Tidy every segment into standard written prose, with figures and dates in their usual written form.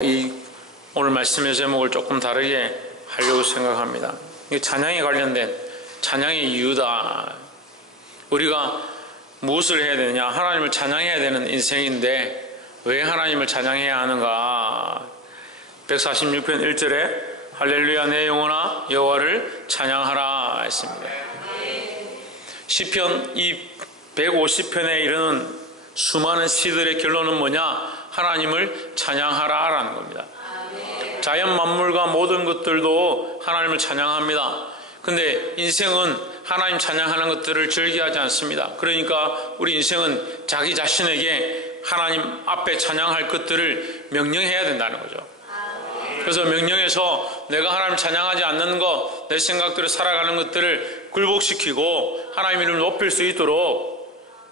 오늘 말씀의 제목을 조금 다르게 하려고 생각합니다. 이게 찬양에 관련된 찬양의 이유다. 우리가 무엇을 해야 되느냐? 하나님을 찬양해야 되는 인생인데 왜 하나님을 찬양해야 하는가? 146편 1절에 할렐루야 내 영혼아 여호와를 찬양하라 했습니다. 시편 이 150편에 이르는 수많은 시들의 결론은 뭐냐? 하나님을 찬양하라 라는 겁니다. 자연 만물과 모든 것들도 하나님을 찬양합니다. 근데 인생은 하나님 찬양하는 것들을 즐겨하지 않습니다. 그러니까 우리 인생은 자기 자신에게 하나님 앞에 찬양할 것들을 명령해야 된다는 거죠. 그래서 명령해서 내가 하나님 찬양하지 않는 것, 내 생각대로 살아가는 것들을 굴복시키고 하나님 이름을 높일 수 있도록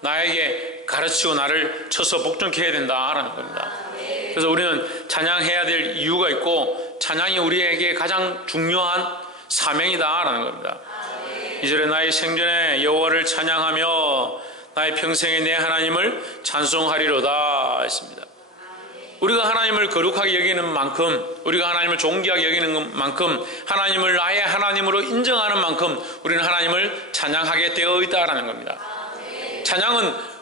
나에게 가르치고 나를 쳐서 복종케 해야 된다라는 겁니다. 그래서 우리는 찬양해야 될 이유가 있고 찬양이 우리에게 가장 중요한 사명이다라는 겁니다. 이절에 나의 생전에 여호와를 찬양하며 나의 평생에 내 하나님을 찬송하리로다 했습니다. 우리가 하나님을 거룩하게 여기는 만큼, 우리가 하나님을 존귀하게 여기는 만큼, 하나님을 나의 하나님으로 인정하는 만큼 우리는 하나님을 찬양하게 되어 있다라는 겁니다. 찬양은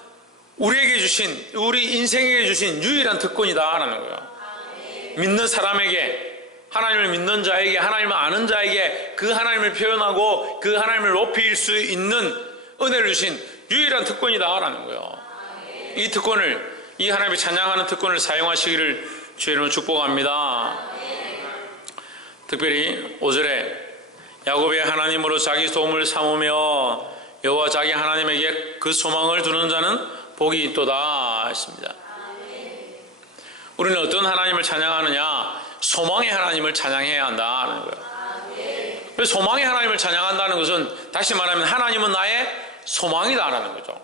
우리에게 주신, 우리 인생에게 주신 유일한 특권이다라는 거예요. 믿는 사람에게, 하나님을 믿는 자에게, 하나님을 아는 자에게 그 하나님을 표현하고 그 하나님을 높일 수 있는 은혜를 주신 유일한 특권이다라는 거예요. 이 특권을, 이 하나님의 찬양하는 특권을 사용하시기를 주의 이름으로 축복합니다. 특별히 5절에 야곱의 하나님으로 자기 소망을 삼으며 여호와 자기 하나님에게 그 소망을 두는 자는 복이 있도다 했습니다. 우리는 어떤 하나님을 찬양하느냐? 소망의 하나님을 찬양해야 한다는 거예요. 소망의 하나님을 찬양한다는 것은 다시 말하면 하나님은 나의 소망이다라는 거죠.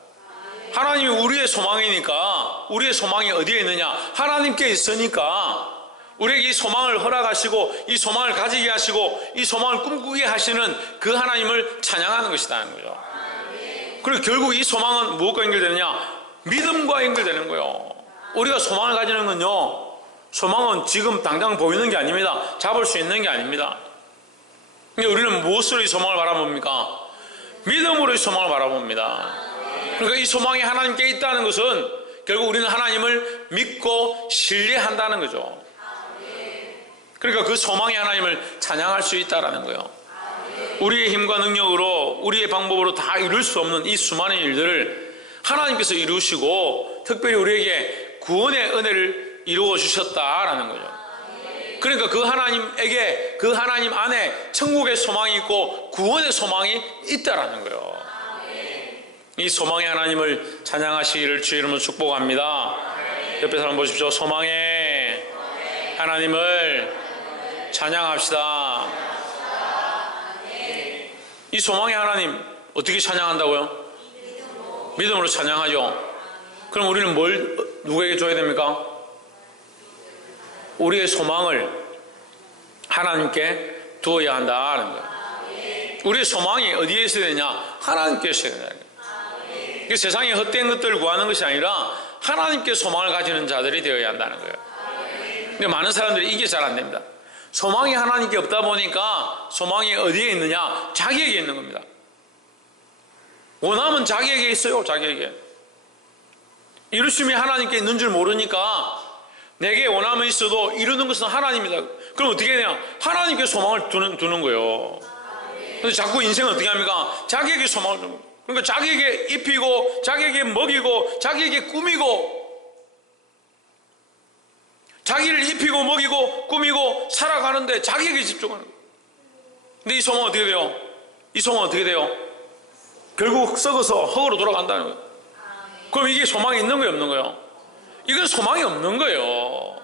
하나님이 우리의 소망이니까, 우리의 소망이 어디에 있느냐? 하나님께 있으니까 우리에게 이 소망을 허락하시고 이 소망을 가지게 하시고 이 소망을 꿈꾸게 하시는 그 하나님을 찬양하는 것이라는 거죠. 그리고 결국 이 소망은 무엇과 연결되느냐? 믿음과 연결되는 거예요. 우리가 소망을 가지는 건요, 소망은 지금 당장 보이는 게 아닙니다. 잡을 수 있는 게 아닙니다. 근데 우리는 무엇으로 이 소망을 바라봅니까? 믿음으로 이 소망을 바라봅니다. 그러니까 이 소망이 하나님께 있다는 것은 결국 우리는 하나님을 믿고 신뢰한다는 거죠. 그러니까 그 소망의 하나님을 찬양할 수 있다는 거예요. 우리의 힘과 능력으로, 우리의 방법으로 다 이룰 수 없는 이 수많은 일들을 하나님께서 이루시고 특별히 우리에게 구원의 은혜를 이루어 주셨다라는 거죠. 그러니까 그 하나님에게, 그 하나님 안에 천국의 소망이 있고 구원의 소망이 있다라는 거예요. 이 소망의 하나님을 찬양하시기를 주의 이름으로 축복합니다. 옆에 사람 보십시오. 소망의 하나님을 찬양합시다. 이 소망의 하나님 어떻게 찬양한다고요? 믿음으로 찬양하죠. 그럼 우리는 뭘 누구에게 줘야 됩니까? 우리의 소망을 하나님께 두어야 한다는 거예요. 우리의 소망이 어디에 있어야 되냐? 하나님께 있어야 된다는 거예요. 세상에 헛된 것들을 구하는 것이 아니라 하나님께 소망을 가지는 자들이 되어야 한다는 거예요. 근데 많은 사람들이 이게 잘 안 됩니다. 소망이 하나님께 없다 보니까 소망이 어디에 있느냐? 자기에게 있는 겁니다. 원함은 자기에게 있어요. 자기에게. 이루심이 하나님께 있는 줄 모르니까 내게 원함은 있어도 이루는 것은 하나님이다. 그럼 어떻게 되냐? 하나님께 소망을 두는 거예요. 근데 자꾸 인생은 어떻게 합니까? 자기에게 소망을 두는 거예요. 그러니까 자기에게 입히고 자기에게 먹이고 자기에게 꾸미고 자기를 입히고 먹이고 꾸미고 살아가는데 자기에게 집중하는 거예요. 근데 이 소망은 어떻게 돼요? 이 소망은 어떻게 돼요? 결국 썩어서 흙으로 돌아간다는 거예요. 그럼 이게 소망이 있는 거예요, 없는 거예요? 이건 소망이 없는 거예요.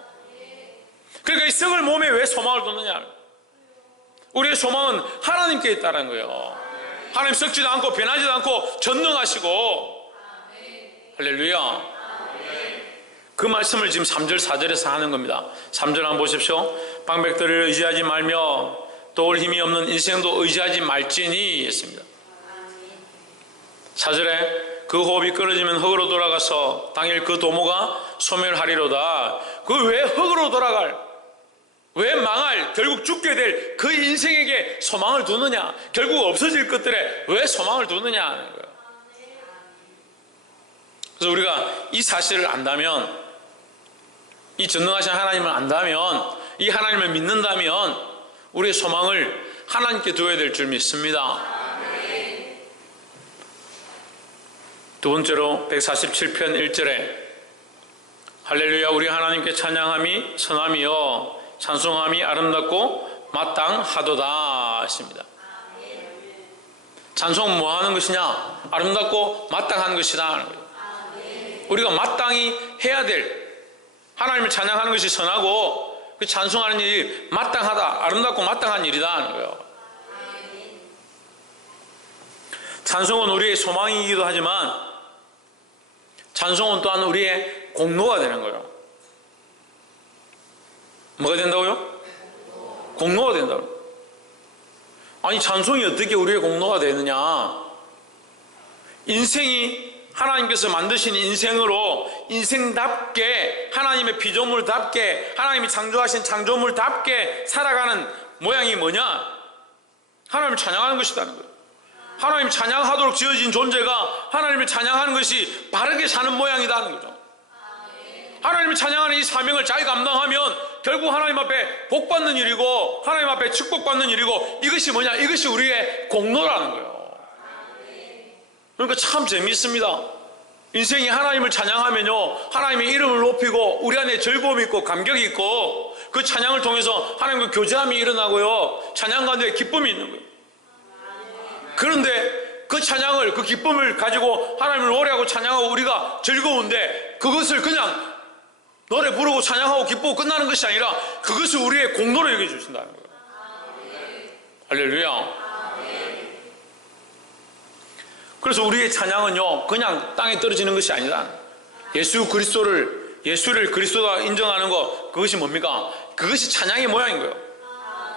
그러니까 이 썩을 몸에 왜 소망을 뒀느냐? 우리의 소망은 하나님께 있다는 거예요. 하나님 썩지도 않고 변하지도 않고 전능하시고. 할렐루야. 그 말씀을 지금 3절 4절에서 하는 겁니다. 3절 한번 보십시오. 방백들을 의지하지 말며 도울 힘이 없는 인생도 의지하지 말지니 했습니다. 4절에 그 호흡이 끊어지면 흙으로 돌아가서 당일 그 도모가 소멸하리로다. 그 왜 흙으로 돌아갈? 왜 망할, 결국 죽게 될 그 인생에게 소망을 두느냐? 결국 없어질 것들에 왜 소망을 두느냐 하는 거예요. 그래서 우리가 이 사실을 안다면, 이 전능하신 하나님을 안다면, 이 하나님을 믿는다면 우리의 소망을 하나님께 두어야 될 줄 믿습니다. 두 번째로 147편 1절에 할렐루야 우리 하나님께 찬양함이 선함이요 찬송함이 아름답고 마땅하도다 하십니다. 찬송은 뭐 하는 것이냐? 아름답고 마땅한 것이다 하는 거예요. 우리가 마땅히 해야 될, 하나님을 찬양하는 것이 선하고 그 찬송하는 일이 마땅하다, 아름답고 마땅한 일이다 하는 거예요. 찬송은 우리의 소망이기도 하지만 찬송은 또한 우리의 공로가 되는 거예요. 뭐가 된다고요? 공로가 된다고요. 아니 찬송이 어떻게 우리의 공로가 되느냐? 인생이 하나님께서 만드신 인생으로 인생답게, 하나님의 피조물답게, 하나님이 창조하신 창조물답게 살아가는 모양이 뭐냐? 하나님을 찬양하는 것이라는 거예요. 하나님 찬양하도록 지어진 존재가 하나님을 찬양하는 것이 바르게 사는 모양이라는 거죠. 하나님을 찬양하는 이 사명을 잘 감당하면 결국 하나님 앞에 복받는 일이고 하나님 앞에 축복받는 일이고, 이것이 뭐냐? 이것이 우리의 공로라는 거예요. 그러니까 참 재미있습니다. 인생이 하나님을 찬양하면요, 하나님의 이름을 높이고 우리 안에 즐거움이 있고 감격이 있고, 그 찬양을 통해서 하나님과 교제함이 일어나고요, 찬양 가운데 기쁨이 있는 거예요. 그런데 그 찬양을, 그 기쁨을 가지고 하나님을 노래하고 찬양하고 우리가 즐거운데, 그것을 그냥 노래 부르고 찬양하고 기쁘고 끝나는 것이 아니라 그것을 우리의 공로로 여겨주신다는 거예요. 할렐루야. 그래서 우리의 찬양은요, 그냥 땅에 떨어지는 것이 아니다. 예수를 그리스도가 인정하는 것, 그것이 뭡니까? 그것이 찬양의 모양인 거예요.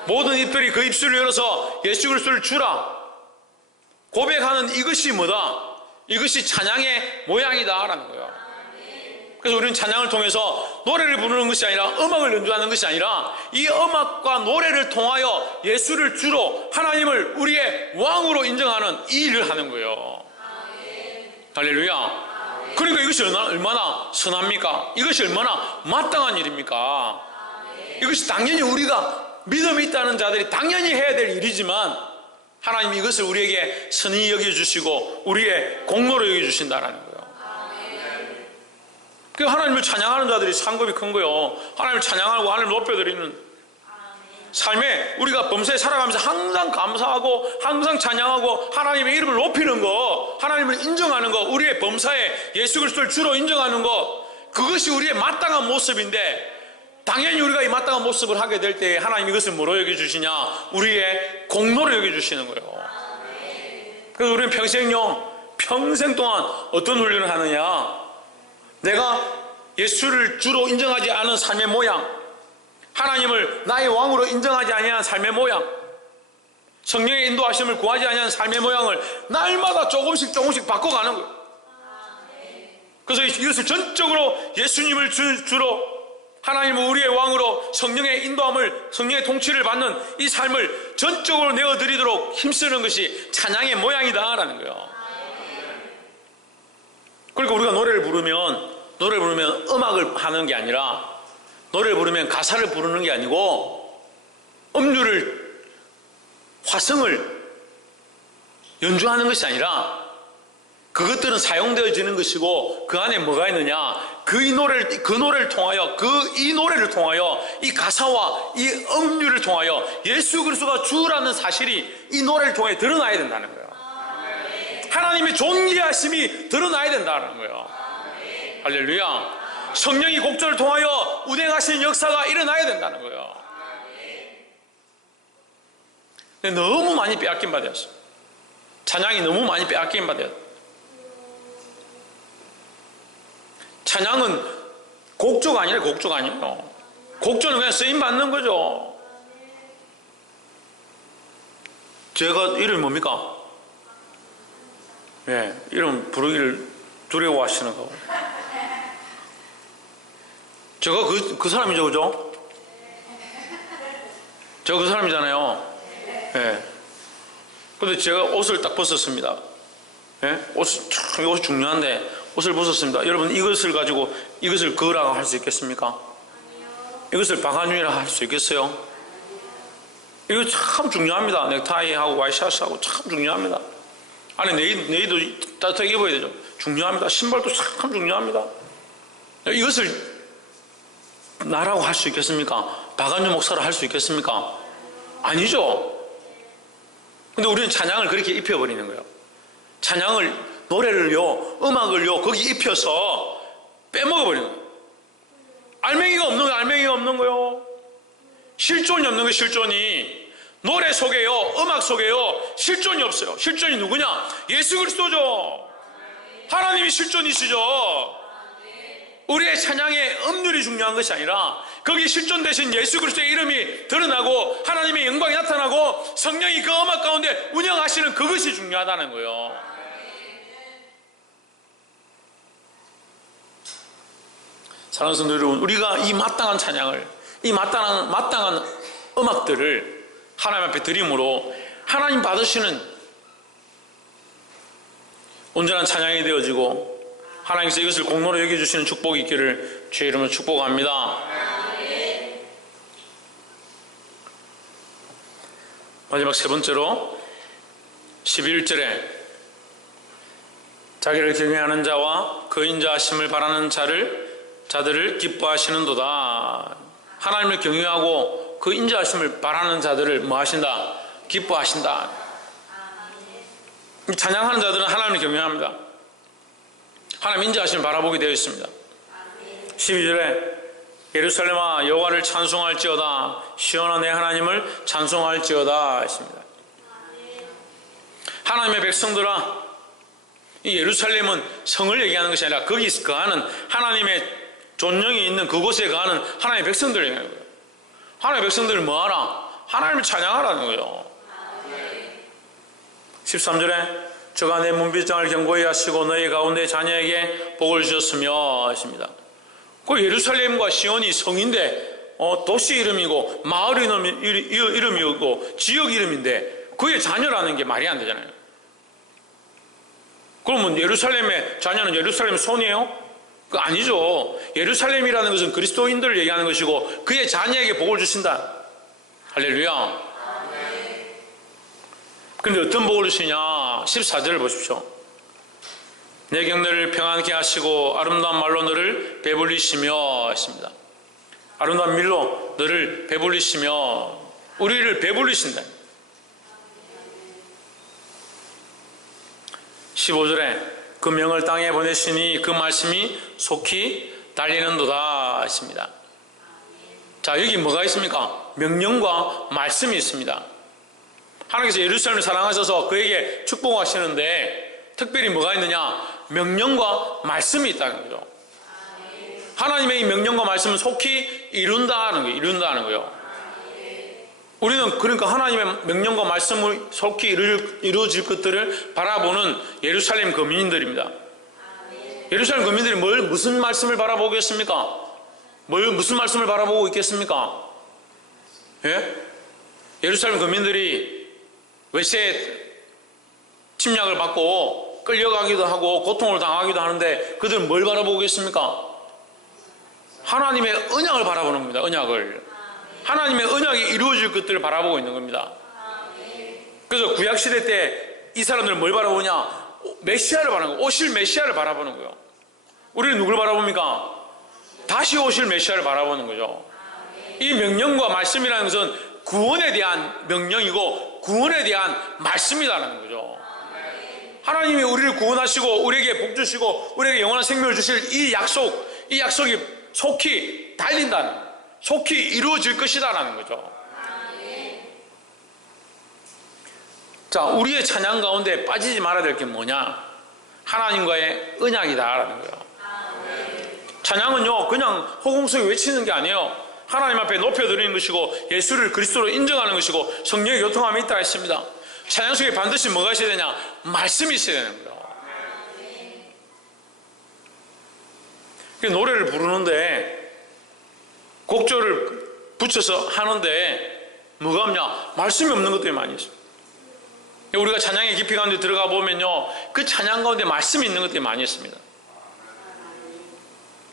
모든 입들이 그 입술을 열어서 예수 그리스도를 주라 고백하는 이것이 뭐다? 이것이 찬양의 모양이다라는 거예요. 그래서 우리는 찬양을 통해서 노래를 부르는 것이 아니라, 음악을 연주하는 것이 아니라, 이 음악과 노래를 통하여 예수를 주로, 하나님을 우리의 왕으로 인정하는 이 일을 하는 거예요. 할렐루야. 그러니까 이것이 얼마나 선합니까? 이것이 얼마나 마땅한 일입니까? 이것이 당연히 우리가 믿음이 있다는 자들이 당연히 해야 될 일이지만, 하나님이 이것을 우리에게 선히 여겨주시고 우리의 공로로 여겨주신다는 거예요. 그 하나님을 찬양하는 자들이 상급이 큰 거예요. 하나님을 찬양하고 하나님을 높여드리는 삶에 우리가 범사에 살아가면서 항상 감사하고 항상 찬양하고 하나님의 이름을 높이는 거, 하나님을 인정하는 거, 우리의 범사에 예수 그리스도를 주로 인정하는 거, 그것이 우리의 마땅한 모습인데, 당연히 우리가 이 마땅한 모습을 하게 될 때 하나님이 이것을 뭐로 여겨주시냐? 우리의 공로로 여겨주시는 거예요. 그래서 우리는 평생 동안 어떤 훈련을 하느냐? 내가 예수를 주로 인정하지 않은 삶의 모양, 하나님을 나의 왕으로 인정하지 아니한 삶의 모양, 성령의 인도하심을 구하지 아니한 삶의 모양을 날마다 조금씩 바꿔가는 거예요. 그래서 이것을 전적으로 예수님을 주로, 하나님을 우리의 왕으로 성령의 인도함을, 성령의 통치를 받는 이 삶을 전적으로 내어드리도록 힘쓰는 것이 찬양의 모양이다라는 거예요. 그러니까 우리가 노래를 부르면 음악을 하는 게 아니라, 노래를 부르면 가사를 부르는 게 아니고 음률을, 화성을 연주하는 것이 아니라, 그것들은 사용되어지는 것이고 그 안에 뭐가 있느냐? 그 노래를 통하여, 이 노래를 통하여, 이 가사와 이 음률을 통하여 예수 그리스도가 주라는 사실이 이 노래를 통해 드러나야 된다는 거예요. 하나님의 존귀하심이 드러나야 된다는 거예요. 할렐루야. 성령이 곡조를 통하여 운행하시는 역사가 일어나야 된다는 거예요. 근데 너무 많이 빼앗긴 바 되었어요. 찬양이 너무 많이 빼앗긴 바 되었어요. 찬양은 곡조가 아니에요. 곡조는 그냥 쓰임받는 거죠. 제가 이름이 뭡니까? 이름 부르기를 두려워하시는 거. 제가 그 사람이죠, 그죠? 저 그 사람이잖아요. 예. 근데 제가 옷을 딱 벗었습니다. 예? 옷이 중요한데 옷을 벗었습니다. 여러분 이것을 가지고 이것을 거라고 할 수 있겠습니까? 이것을 박한윤이라고 할 수 있겠어요? 이거 참 중요합니다. 넥타이하고 와이셔츠하고 참 중요합니다. 안에 네이도 따뜻하게 입어야 되죠. 중요합니다. 신발도 참 중요합니다. 이것을 나라고 할 수 있겠습니까? 박한윤 목사라 할 수 있겠습니까? 아니죠. 근데 우리는 찬양을 그렇게 입혀버리는 거예요. 찬양을, 노래를요, 음악을요, 거기 입혀서 빼먹어버리는 거예요. 알맹이가 없는 거예요. 알맹이가 없는 거예요. 실존이 없는 거예요. 실존이. 노래 속에요, 음악 속에요, 실존이 없어요. 실존이 누구냐? 예수 그리스도죠. 하나님이 실존이시죠. 우리의 찬양의 음률이 중요한 것이 아니라 거기 실존 대신 예수 그리스도의 이름이 드러나고 하나님의 영광이 나타나고 성령이 그 음악 가운데 운영하시는 그것이 중요하다는 거예요. 사랑하는 성도 여러분, 우리가 이 마땅한 찬양을, 이 마땅한 음악들을 하나님 앞에 드림으로 하나님 받으시는 온전한 찬양이 되어지고 하나님께서 이것을 공로로 여겨주시는 축복이 있기를 주의 이름으로 축복합니다. 마지막 세 번째로 11절에 자기를 경외하는 자와 그 인자하심을 바라는 자들을 기뻐하시는도다. 하나님을 경외하고 그 인자하심을 바라는 자들을 뭐 하신다? 기뻐하신다. 찬양하는 자들은 하나님을 경외합니다. 하나님 인자하심을 바라보게 되어 있습니다. 12절에 예루살렘아 여호와를 찬송할지어다. 시온아 내 하나님을 찬송할지어다 했습니다. 하나님의 백성들아, 이 예루살렘은 성을 얘기하는 것이 아니라 거기 거하는 하나님의 존령이 있는 그곳에 거하는 하나님의 백성들을 얘기하는 거예요. 하나님의 백성들을 뭐하라? 하나님을 찬양하라는 거예요. 13절에 저가 내 문빗장을 견고히 하시고 너희 가운데 자녀에게 복을 주셨으며 하십니다. 그 예루살렘과 시온이 성인데 도시 이름이고 마을 이름이고 지역 이름인데 그의 자녀라는 게 말이 안 되잖아요. 그러면 예루살렘의 자녀는 예루살렘 손이에요? 그거 아니죠. 예루살렘이라는 것은 그리스도인들을 얘기하는 것이고 그의 자녀에게 복을 주신다. 할렐루야. 그런데 어떤 복을 주시냐? 14절을 보십시오. 내 경내를 평안케 하시고 아름다운 말로 너를 배불리시며 했습니다. 아름다운 밀로 너를 배불리시며 우리를 배불리신다. 15절에 그 명을 땅에 보내시니 그 말씀이 속히 달리는도다 했습니다. 자, 여기 뭐가 있습니까? 명령과 말씀이 있습니다. 하나님께서 예루살렘을 사랑하셔서 그에게 축복하시는데 특별히 뭐가 있느냐? 명령과 말씀이 있다는 거죠. 하나님의 이 명령과 말씀은 속히 이룬다는 거예요. 우리는 그러니까 하나님의 명령과 말씀을 속히 이루어질 것들을 바라보는 예루살렘 거민들입니다. 예루살렘 거민들이 무슨 말씀을 바라보겠습니까? 무슨 말씀을 바라보고 있겠습니까? 예? 예루살렘 거민들이 외세 침략을 받고 끌려가기도 하고 고통을 당하기도 하는데 그들은 뭘 바라보고 있습니까? 하나님의 언약을 바라보는 겁니다. 언약을. 하나님의 언약이 이루어질 것들을 바라보고 있는 겁니다. 그래서 구약시대 때 이 사람들은 뭘 바라보냐? 메시아를 바라보는 거예요. 오실 메시아를 바라보는 거예요. 우리는 누굴 바라봅니까? 다시 오실 메시아를 바라보는 거죠. 이 명령과 말씀이라는 것은 구원에 대한 명령이고 구원에 대한 말씀이라는 거죠. 하나님이 우리를 구원하시고 우리에게 복 주시고 우리에게 영원한 생명을 주실 이 약속이 속히 달린다는, 속히 이루어질 것이다라는 거죠. 자, 우리의 찬양 가운데 빠지지 말아야 될 게 뭐냐? 하나님과의 언약이다라는 거예요. 찬양은요 그냥 허공속에 외치는 게 아니에요. 하나님 앞에 높여드리는 것이고 예수를 그리스도로 인정하는 것이고 성령의 교통함이 있다 했습니다. 찬양 속에 반드시 뭐가 있어야 되냐? 말씀이 있어야 되는 거예요. 노래를 부르는데 곡조를 붙여서 하는데 뭐가 없냐? 말씀이 없는 것들이 많이 있습니다. 우리가 찬양의 깊이 가운데 들어가 보면요, 그 찬양 가운데 말씀이 있는 것들이 많이 있습니다.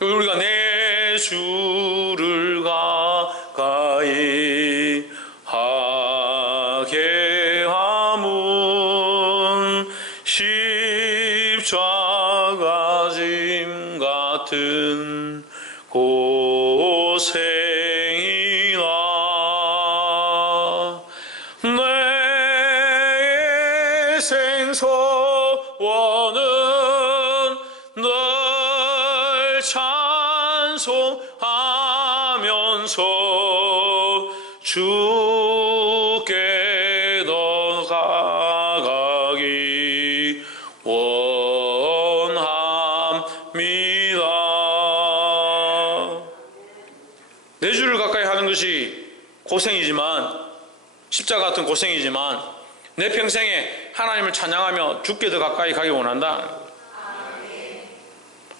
우리가 내 주를 가까이 하게 함은 십자가 짐 같은 고생이나 내 생소원은 널 찬송하면서 주께 더 가까이 원합니다. 내 주를 가까이 하는 것이 고생이지만, 십자가 같은 고생이지만, 내 평생에 하나님을 찬양하며 주께 더 가까이 가기 원한다.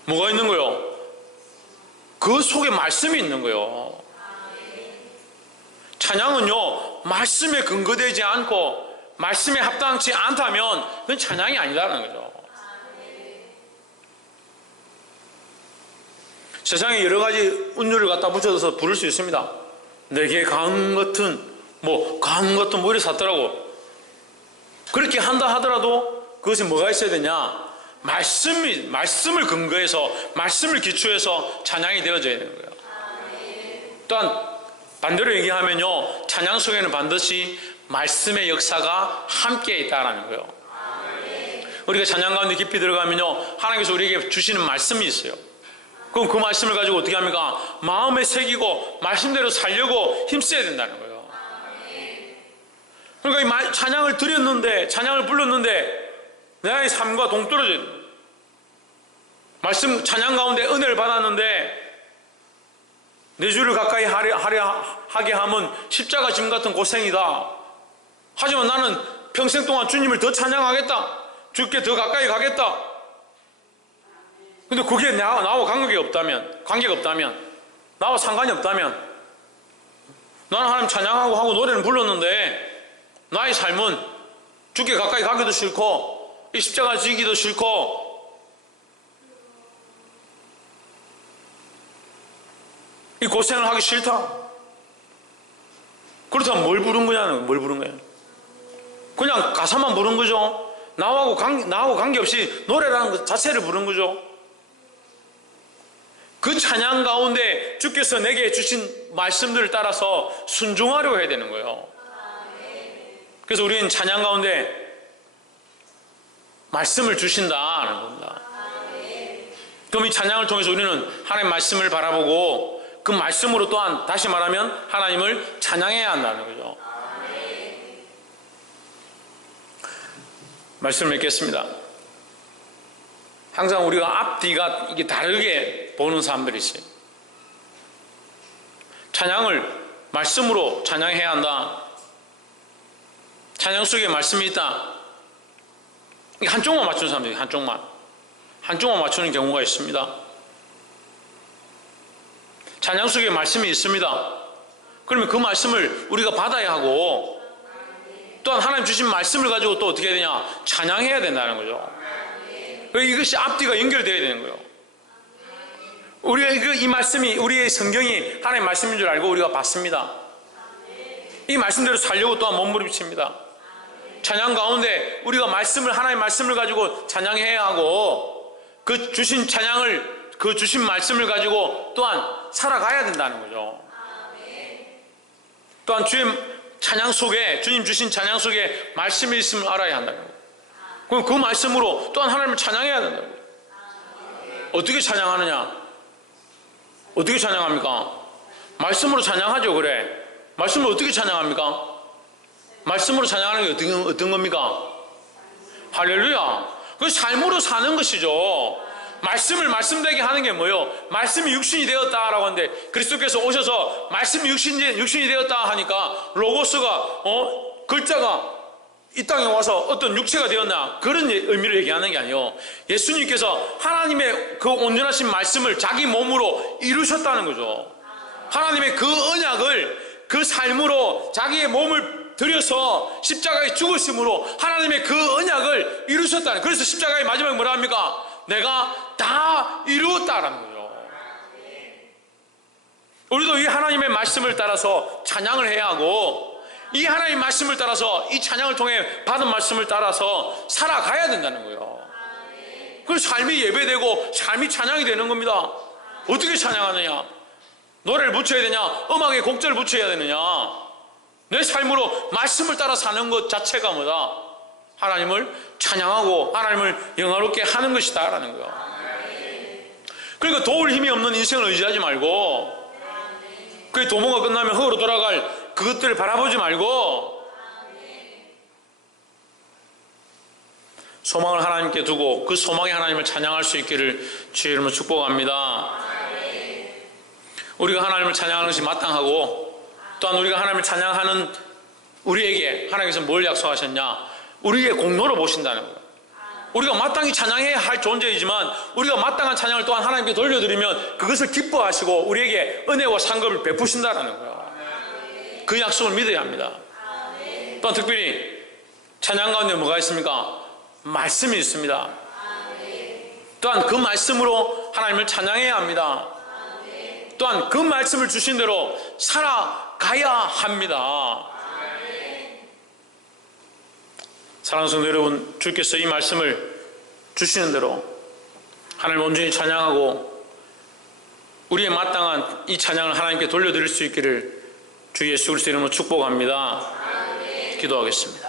뭐가 있는 거요? 그 속에 말씀이 있는 거요. 찬양은요, 말씀에 근거되지 않고 말씀에 합당치 않다면 그건 찬양이 아니다라는 거죠. 세상에 여러 가지 운율을 갖다 붙여서 부를 수 있습니다. 내게 강 같은 뭐 이렇게 샀더라고. 그렇게 한다 하더라도 그것이 뭐가 있어야 되냐? 말씀을 근거해서, 말씀을 기초해서 찬양이 되어져야 되는 거예요. 또한 반대로 얘기하면요, 찬양 속에는 반드시 말씀의 역사가 함께 있다라는 거예요. 우리가 찬양 가운데 깊이 들어가면요, 하나님께서 우리에게 주시는 말씀이 있어요. 그럼 그 말씀을 가지고 어떻게 합니까? 마음에 새기고 말씀대로 살려고 힘써야 된다는 거예요. 그러니까 이 찬양을 드렸는데, 찬양을 불렀는데 나의 삶과 동떨어져야 돼요. 말씀 찬양 가운데 은혜를 받았는데 내 주를 가까이 하게 하면 십자가 짐 같은 고생이다. 하지만 나는 평생 동안 주님을 더 찬양하겠다. 주께 더 가까이 가겠다. 근데 그게 나와 관계가 없다면, 나와 상관이 없다면, 나는 하나님 찬양하고 하고 노래는 불렀는데 나의 삶은 주께 가까이 가기도 싫고 이 십자가 지기도 싫고 이 고생을 하기 싫다. 그렇다면 뭘 부른 거냐는, 뭘 부른 거예요? 그냥 가사만 부른 거죠. 나하고 관계없이 노래라는 것 자체를 부른 거죠. 그 찬양 가운데 주께서 내게 주신 말씀들을 따라서 순종하려고 해야 되는 거예요. 그래서 우리는 찬양 가운데 말씀을 주신다는 겁니다. 그럼 이 찬양을 통해서 우리는 하나님의 말씀을 바라보고 그 말씀으로 또한 다시 말하면 하나님을 찬양해야 한다는 거죠. 말씀을 읽겠습니다. 항상 우리가 앞뒤가 이게 다르게 보는 사람들이 있어요. 찬양을 말씀으로 찬양해야 한다. 찬양 속에 말씀이 있다. 한쪽만 맞추는 사람들이 한쪽만 맞추는 경우가 있습니다. 찬양 속에 말씀이 있습니다. 그러면 그 말씀을 우리가 받아야 하고 또한 하나님 주신 말씀을 가지고 또 어떻게 해야 되냐? 찬양해야 된다는 거죠. 이것이 앞뒤가 연결되어야 되는 거예요. 우리가 이 말씀이, 우리의 성경이 하나님의 말씀인 줄 알고 우리가 받습니다. 이 말씀대로 살려고 또한 몸부림칩니다. 찬양 가운데 우리가 하나님의 말씀을 가지고 찬양해야 하고 그 주신 찬양을, 그 주신 말씀을 가지고 또한 살아가야 된다는 거죠. 또한 주님 주신 찬양 속에 말씀이 있음을 알아야 한다는 거예요. 그럼 그 말씀으로 또한 하나님을 찬양해야 된다는 거예요. 어떻게 찬양하느냐? 어떻게 찬양합니까? 말씀으로 찬양하죠. 그래, 말씀을 어떻게 찬양합니까? 말씀으로 찬양하는 게 어떤 겁니까? 할렐루야. 그 삶으로 사는 것이죠. 말씀을 말씀되게 하는 게 뭐예요? 말씀이 육신이 되었다라고 하는데 그리스도께서 오셔서 말씀이 육신이 되었다 하니까 로고스가 글자가 이 땅에 와서 어떤 육체가 되었나, 그런 의미를 얘기하는 게 아니에요. 예수님께서 하나님의 그 온전하신 말씀을 자기 몸으로 이루셨다는 거죠. 하나님의 그 언약을 그 삶으로 자기의 몸을 들여서 십자가에 죽으심으로 하나님의 그 언약을 이루셨다는, 그래서 십자가의 마지막에 뭐라 합니까? 내가 다 이루었다라는 거죠. 우리도 이 하나님의 말씀을 따라서 찬양을 해야 하고, 이 하나님의 말씀을 따라서, 이 찬양을 통해 받은 말씀을 따라서 살아가야 된다는 거예요. 그래서 삶이 예배되고 삶이 찬양이 되는 겁니다. 어떻게 찬양하느냐? 노래를 붙여야 되냐? 음악에 곡절을 붙여야 되느냐? 내 삶으로 말씀을 따라 사는 것 자체가 뭐다? 하나님을 찬양하고 하나님을 영화롭게 하는 것이다 라는 거예요. 그러니까 도울 힘이 없는 인생을 의지하지 말고, 그 도모가 끝나면 흙으로 돌아갈 그것들을 바라보지 말고, 소망을 하나님께 두고 그 소망의 하나님을 찬양할 수 있기를 주의 이름으로 축복합니다. 우리가 하나님을 찬양하는 것이 마땅하고, 또한 우리가 하나님을 찬양하는 우리에게 하나님께서 뭘 약속하셨냐? 우리의 공로로 보신다는 거예요. 우리가 마땅히 찬양해야 할 존재이지만 우리가 마땅한 찬양을 또한 하나님께 돌려드리면 그것을 기뻐하시고 우리에게 은혜와 상급을 베푸신다는 거예요. 그 약속을 믿어야 합니다. 또한 특별히 찬양 가운데 뭐가 있습니까? 말씀이 있습니다. 또한 그 말씀으로 하나님을 찬양해야 합니다. 또한 그 말씀을 주신 대로 살아가야 합니다. 사랑하는 성도 여러분, 주께서 이 말씀을 주시는 대로 하나님 온전히 찬양하고 우리의 마땅한 이 찬양을 하나님께 돌려드릴 수 있기를 주 예수 그리스도 이름으로 축복합니다. 기도하겠습니다.